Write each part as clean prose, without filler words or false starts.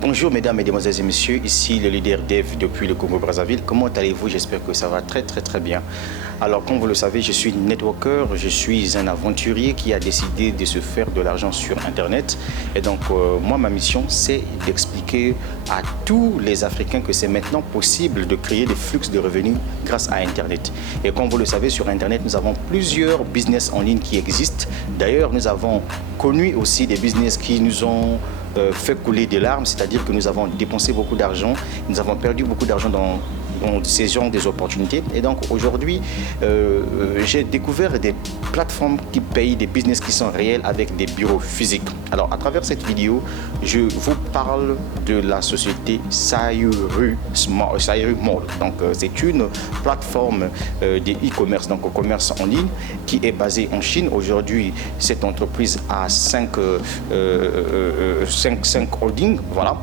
Bonjour mesdames, mesdemoiselles et messieurs, ici le leader Dev depuis le Congo-Brazzaville. Comment allez-vous? J'espère que ça va très bien. Alors comme vous le savez, je suis networker, je suis un aventurier qui a décidé de se faire de l'argent sur Internet. Et donc moi ma mission c'est d'expliquer à tous les Africains que c'est maintenant possible de créer des flux de revenus grâce à Internet. Et comme vous le savez, sur Internet nous avons plusieurs business en ligne qui existent. D'ailleurs nous avons connu aussi des business qui nous ont fait couler des larmes, c'est-à-dire que nous avons dépensé beaucoup d'argent, nous avons perdu beaucoup d'argent dans ces genres des opportunités. Et donc aujourd'hui, j'ai découvert des plateformes qui payent, des business qui sont réels avec des bureaux physiques. Alors à travers cette vidéo, je vous parle de la société Sayuru Mall. Donc c'est une plateforme de e-commerce, donc au commerce en ligne, qui est basée en Chine. Aujourd'hui, cette entreprise a 5 holdings, voilà.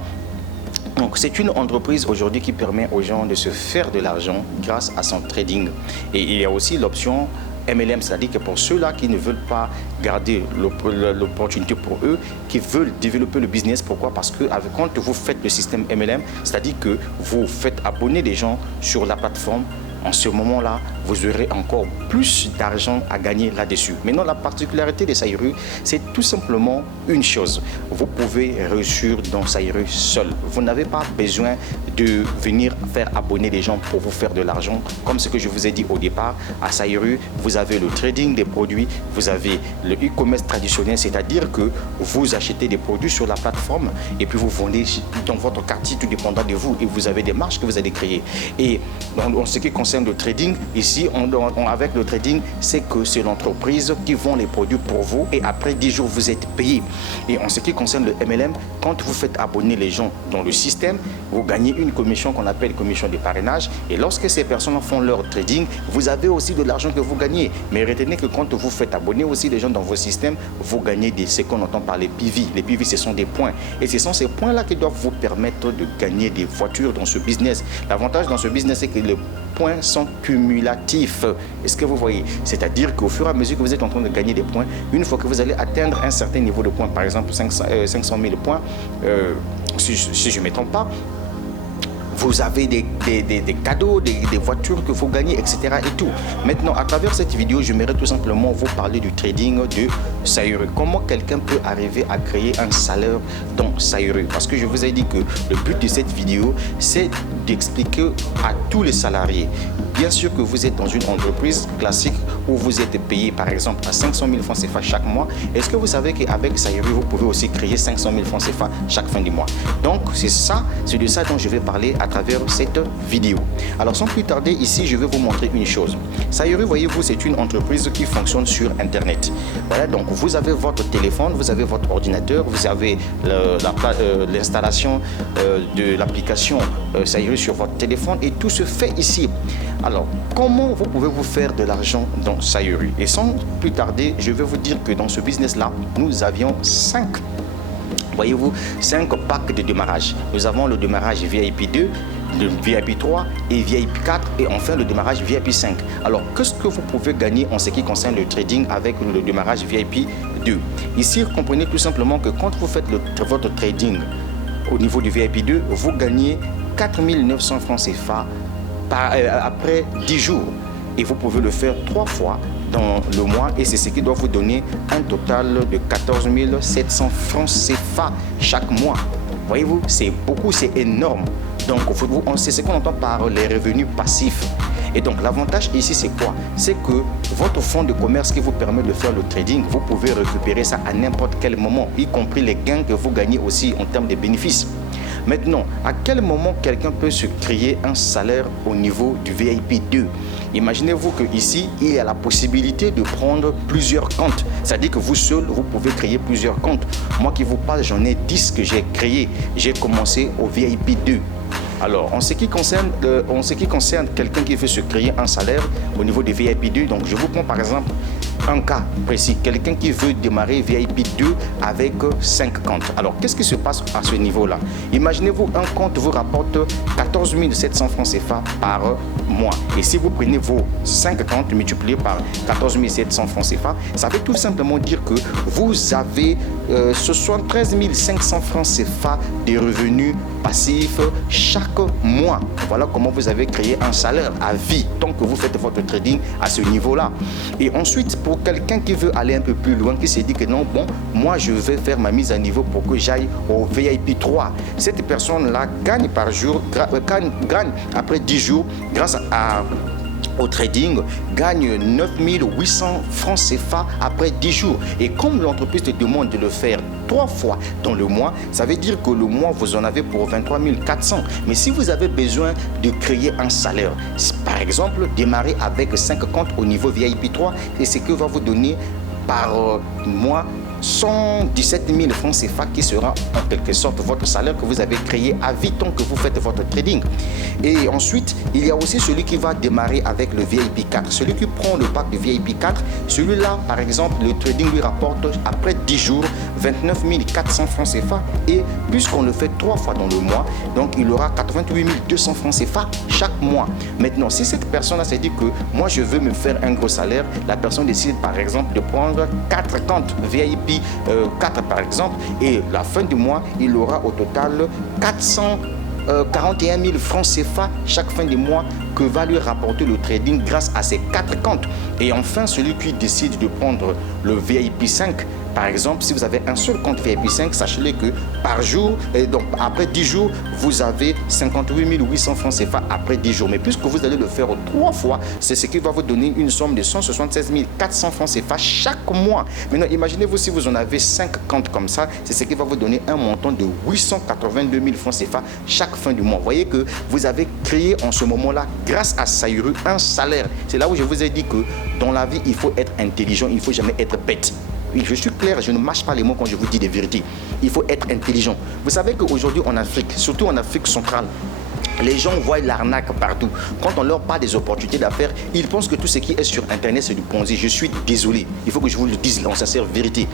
Donc c'est une entreprise aujourd'hui qui permet aux gens de se faire de l'argent grâce à son trading. Et il y a aussi l'option MLM, c'est-à-dire que pour ceux-là qui ne veulent pas garder l'opportunité pour eux, qui veulent développer le business. Pourquoi? Parce que quand vous faites le système MLM, c'est-à-dire que vous faites abonner des gens sur la plateforme, en ce moment-là, vous aurez encore plus d'argent à gagner là-dessus. Maintenant, la particularité de Sayuru, c'est tout simplement une chose. Vous pouvez réussir dans Sayuru seul. Vous n'avez pas besoin de venir faire abonner des gens pour vous faire de l'argent. Comme ce que je vous ai dit au départ, à Sayuru, vous avez le trading des produits, vous avez le e-commerce traditionnel, c'est-à-dire que vous achetez des produits sur la plateforme et puis vous vendez dans votre quartier, tout dépendant de vous, et vous avez des marges que vous allez créer. Et en ce qui concerne le trading, ici, avec le trading, c'est que c'est l'entreprise qui vend les produits pour vous et après 10 jours, vous êtes payé. Et en ce qui concerne le MLM, quand vous faites abonner les gens dans le système, vous gagnez une commission qu'on appelle commission de parrainage. Et lorsque ces personnes font leur trading, vous avez aussi de l'argent que vous gagnez. Mais retenez que quand vous faites abonner aussi les gens dans vos systèmes, vous gagnez ce qu'on entend par les PV. Les PV, ce sont des points. Et ce sont ces points-là qui doivent vous permettre de gagner des voitures dans ce business. L'avantage dans ce business, c'est que les points sont cumulatifs. Est-ce que vous voyez? C'est-à-dire qu'au fur et à mesure que vous êtes en train de gagner des points, une fois que vous allez atteindre un certain niveau de points, par exemple 500 000 points, si je ne me trompe pas, vous avez des cadeaux, des voitures que vous gagnez, etc. et tout. Maintenant, à travers cette vidéo, j'aimerais tout simplement vous parler du trading de Sayuru. Comment quelqu'un peut arriver à créer un salaire dans Sayuru? Parce que je vous ai dit que le but de cette vidéo, c'est d'expliquer à tous les salariés. Bien sûr que vous êtes dans une entreprise classique où vous êtes payé par exemple à 500 000 francs CFA chaque mois. Est-ce que vous savez qu'avec Sayuru, vous pouvez aussi créer 500 000 francs CFA chaque fin du mois? Donc c'est de ça dont je vais parler à travers cette vidéo. Alors sans plus tarder, ici je vais vous montrer une chose. Sayuru, voyez-vous, c'est une entreprise qui fonctionne sur Internet. Voilà, donc vous avez votre téléphone, vous avez votre ordinateur, vous avez l'installation de l'application Sayuru sur votre téléphone et tout se fait ici. Alors, comment vous pouvez vous faire de l'argent dans Sayuru? Et sans plus tarder, je vais vous dire que dans ce business-là, nous avions 5 packs de démarrage. Nous avons le démarrage VIP 2, le VIP 3 et VIP 4 et enfin le démarrage VIP 5. Alors, qu'est-ce que vous pouvez gagner en ce qui concerne le trading avec le démarrage VIP 2? Ici, comprenez tout simplement que quand vous faites votre trading au niveau du VIP 2, vous gagnez 4 900 francs CFA après 10 jours. Et vous pouvez le faire 3 fois dans le mois et c'est ce qui doit vous donner un total de 14 700 francs CFA chaque mois. Voyez-vous, c'est beaucoup, c'est énorme. Donc, c'est ce qu'on entend par les revenus passifs. Et donc, l'avantage ici, c'est quoi? C'est que votre fonds de commerce qui vous permet de faire le trading, vous pouvez récupérer ça à n'importe quel moment, y compris les gains que vous gagnez aussi en termes de bénéfices. Maintenant, à quel moment quelqu'un peut se créer un salaire au niveau du VIP 2? Imaginez-vous qu'ici, il y a la possibilité de prendre plusieurs comptes. C'est-à-dire que vous seul, vous pouvez créer plusieurs comptes. Moi qui vous parle, j'en ai 10 que j'ai créés. J'ai commencé au VIP 2. Alors, en ce qui concerne quelqu'un qui veut se créer un salaire au niveau des VIP 2, donc je vous prends par exemple un cas précis, quelqu'un qui veut démarrer VIP 2 avec 5 comptes. Alors, qu'est-ce qui se passe à ce niveau-là? Imaginez-vous, un compte vous rapporte 14 700 francs CFA par mois. Et si vous prenez vos 5 comptes multipliés par 14 700 francs CFA, ça veut tout simplement dire que vous avez 73 500 francs CFA de revenus passifs chaque mois. Voilà comment vous avez créé un salaire à vie tant que vous faites votre trading à ce niveau-là. Et ensuite, pour quelqu'un qui veut aller un peu plus loin, qui s'est dit que non, bon, moi je vais faire ma mise à niveau pour que j'aille au VIP 3. Cette personne-là gagne par jour, gagne après 10 jours grâce au trading, gagne 9 800 francs CFA après 10 jours. Et comme l'entreprise te demande de le faire 3 fois dans le mois, ça veut dire que le mois, vous en avez pour 23 400. Mais si vous avez besoin de créer un salaire, par exemple, démarrer avec 5 comptes au niveau VIP 3, et ce que va vous donner par mois 117 000 francs CFA qui sera en quelque sorte votre salaire que vous avez créé à vie tant que vous faites votre trading. Et ensuite, il y a aussi celui qui va démarrer avec le VIP 4. Celui qui prend le pack de VIP 4, celui-là, par exemple, le trading lui rapporte après 10 jours 29 400 francs CFA. Et puisqu'on le fait 3 fois dans le mois, donc il aura 88 200 francs CFA chaque mois. Maintenant, si cette personne-là s'est dit que moi je veux me faire un gros salaire, la personne décide par exemple de prendre 4 comptes VIP 4 par exemple, et la fin du mois, il aura au total 441 000 francs CFA chaque fin du mois que va lui rapporter le trading grâce à ces 4 comptes. Et enfin, celui qui décide de prendre le VIP 5, par exemple, si vous avez un seul compte VIP 5, sachez-le que par jour, et donc après 10 jours, vous avez 58 800 francs CFA après 10 jours. Mais puisque vous allez le faire 3 fois, c'est ce qui va vous donner une somme de 176 400 francs CFA chaque mois. Maintenant, imaginez-vous si vous en avez 5 comptes comme ça, c'est ce qui va vous donner un montant de 882 000 francs CFA chaque fin du mois. Vous voyez que vous avez créé en ce moment-là, grâce à Sairu, un salaire. C'est là où je vous ai dit que dans la vie, il faut être intelligent, il ne faut jamais être bête. Je suis clair, je ne mâche pas les mots quand je vous dis des vérités. Il faut être intelligent. Vous savez qu'aujourd'hui en Afrique, surtout en Afrique centrale, les gens voient l'arnaque partout. Quand on leur parle des opportunités d'affaires, ils pensent que tout ce qui est sur Internet, c'est du Ponzi. Je suis désolé. Il faut que je vous le dise là, en sincère vérité.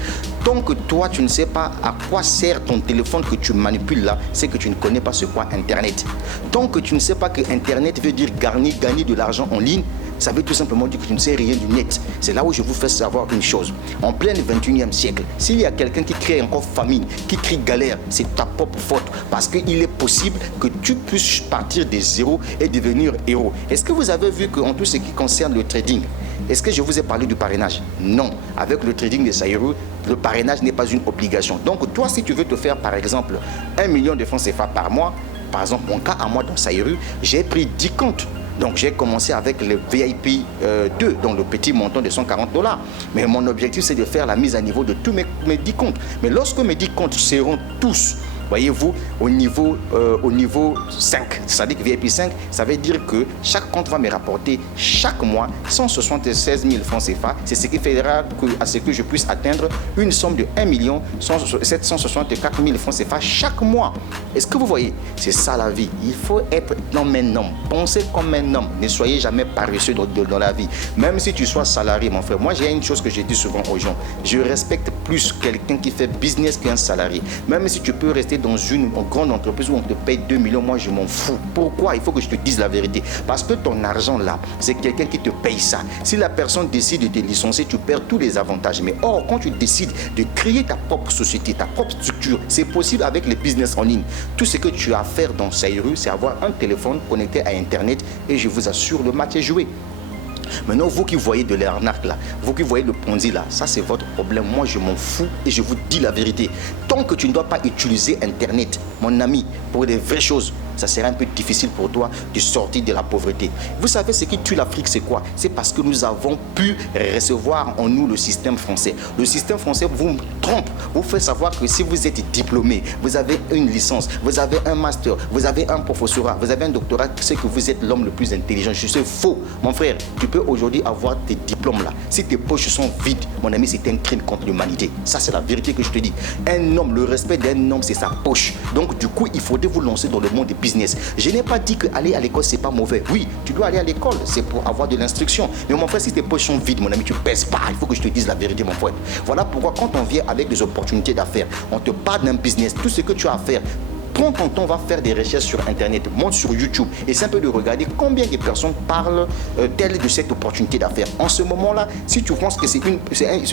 Tant que toi, tu ne sais pas à quoi sert ton téléphone que tu manipules là, c'est que tu ne connais pas ce qu'est Internet. Tant que tu ne sais pas que Internet veut dire gagner de l'argent en ligne, ça veut tout simplement dire que tu ne sais rien du net. C'est là où je vous fais savoir une chose. En plein 21e siècle, s'il y a quelqu'un qui crée encore famine, qui crie galère, c'est ta propre faute. Parce qu'il est possible que tu puisses partir de zéro et devenir héros. Est-ce que vous avez vu qu'en tout ce qui concerne le trading, est-ce que je vous ai parlé du parrainage? Non. Avec le trading de Sairu, le parrainage n'est pas une obligation. Donc toi, si tu veux te faire par exemple 1 million de francs CFA par mois, par exemple mon cas à moi dans Sairu, j'ai pris 10 comptes. Donc j'ai commencé avec le VIP 2, donc le petit montant de 140 $. Mais mon objectif, c'est de faire la mise à niveau de tous mes 10 comptes. Mais lorsque mes 10 comptes seront tous, voyez-vous, au niveau 5, c'est-à-dire que VIP 5, ça veut dire que chaque compte va me rapporter chaque mois 176 000 francs CFA. C'est ce qui fera à ce que je puisse atteindre une somme de 1 764 000 francs CFA chaque mois. Est-ce que vous voyez? C'est ça la vie. Il faut être comme un homme. Pensez comme un homme. Ne soyez jamais paresseux dans la vie. Même si tu sois salarié, mon frère. Moi, j'ai une chose que je dis souvent aux gens. Je respecte plus quelqu'un qui fait business qu'un salarié. Même si tu peux rester dans une grande entreprise où on te paye 2 millions, moi je m'en fous. Pourquoi? Il faut que je te dise la vérité. Parce que ton argent là, c'est quelqu'un qui te paye ça. Si la personne décide de te licencier, tu perds tous les avantages. Mais or, quand tu décides de créer ta propre société, ta propre structure, c'est possible avec les business en ligne. Tout ce que tu as à faire dans Sairu, c'est avoir un téléphone connecté à Internet et je vous assure, le match est joué. Maintenant, vous qui voyez de l'arnaque là, vous qui voyez le Ponzi là, ça c'est votre problème. Moi, je m'en fous et je vous dis la vérité. Tant que tu ne dois pas utiliser Internet, mon ami, pour des vraies choses, ça sera un peu difficile pour toi de sortir de la pauvreté. Vous savez ce qui tue l'Afrique, c'est quoi? C'est parce que nous avons pu recevoir en nous le système français. Le système français vous trompe, vous fait savoir que si vous êtes diplômé, vous avez une licence, vous avez un master, vous avez un professorat, vous avez un doctorat, c'est que vous êtes l'homme le plus intelligent. Je sais faux. Mon frère, tu peux aujourd'hui avoir tes diplômes là. Si tes poches sont vides, mon ami, c'est un crime contre l'humanité. Ça, c'est la vérité que je te dis. Un homme, le respect d'un homme, c'est sa poche. Donc, Donc du coup, il faudrait vous lancer dans le monde du business. Je n'ai pas dit qu'aller à l'école, c'est pas mauvais. Oui, tu dois aller à l'école, c'est pour avoir de l'instruction. Mais mon frère, si tes poches sont vides, mon ami, tu ne pèses pas. Il faut que je te dise la vérité, mon frère. Voilà pourquoi quand on vient avec des opportunités d'affaires, on te parle d'un business, tout ce que tu as à faire, prends ton temps, va faire des recherches sur Internet, monte sur YouTube, et c'est un peu de regarder combien de personnes parlent telles de cette opportunité d'affaires. En ce moment-là, si tu penses que c'est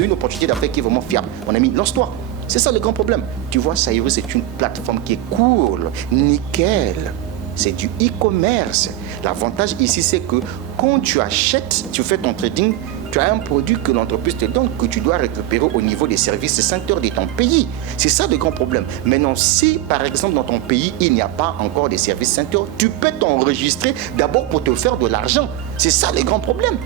une opportunité d'affaires qui est vraiment fiable, mon ami, lance-toi. C'est ça le grand problème. Tu vois, Saïrus, c'est une plateforme qui est cool, nickel. C'est du e-commerce. L'avantage ici, c'est que quand tu achètes, tu fais ton trading, tu as un produit que l'entreprise te donne, que tu dois récupérer au niveau des services centers de ton pays. C'est ça le grand problème. Maintenant, si par exemple dans ton pays, il n'y a pas encore des services centers, tu peux t'enregistrer d'abord pour te faire de l'argent. C'est ça le grand problème.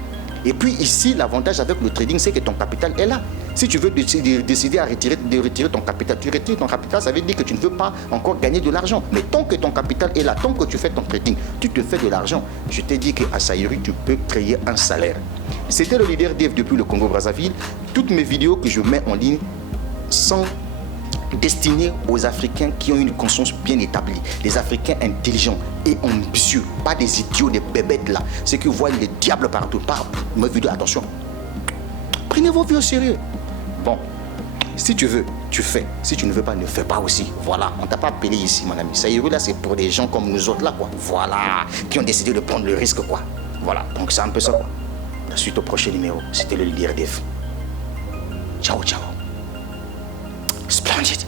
Et puis ici, l'avantage avec le trading, c'est que ton capital est là. Si tu veux décider de retirer ton capital, tu retires ton capital, ça veut dire que tu ne veux pas encore gagner de l'argent. Mais tant que ton capital est là, tant que tu fais ton trading, tu te fais de l'argent. Je t'ai dit qu'à Saïru, tu peux créer un salaire. C'était le leader Dave depuis le Congo-Brazzaville. Toutes mes vidéos que je mets en ligne sont destinées aux Africains qui ont une conscience bien établie. Les Africains intelligents et ambitieux, pas des idiots, des bébêtes là. Ceux qui voient les diables partout. Par mes vidéos, attention. Prenez vos vies au sérieux. Bon, si tu veux, tu fais. Si tu ne veux pas, ne fais pas aussi. Voilà, on t'a pas appelé ici, mon ami. Saïru, là, c'est pour des gens comme nous autres là, quoi. Voilà, qui ont décidé de prendre le risque, quoi. Voilà, donc c'est un peu ça, quoi. Suite au prochain numéro, c'était le leader Def. Ciao, ciao. Splendid.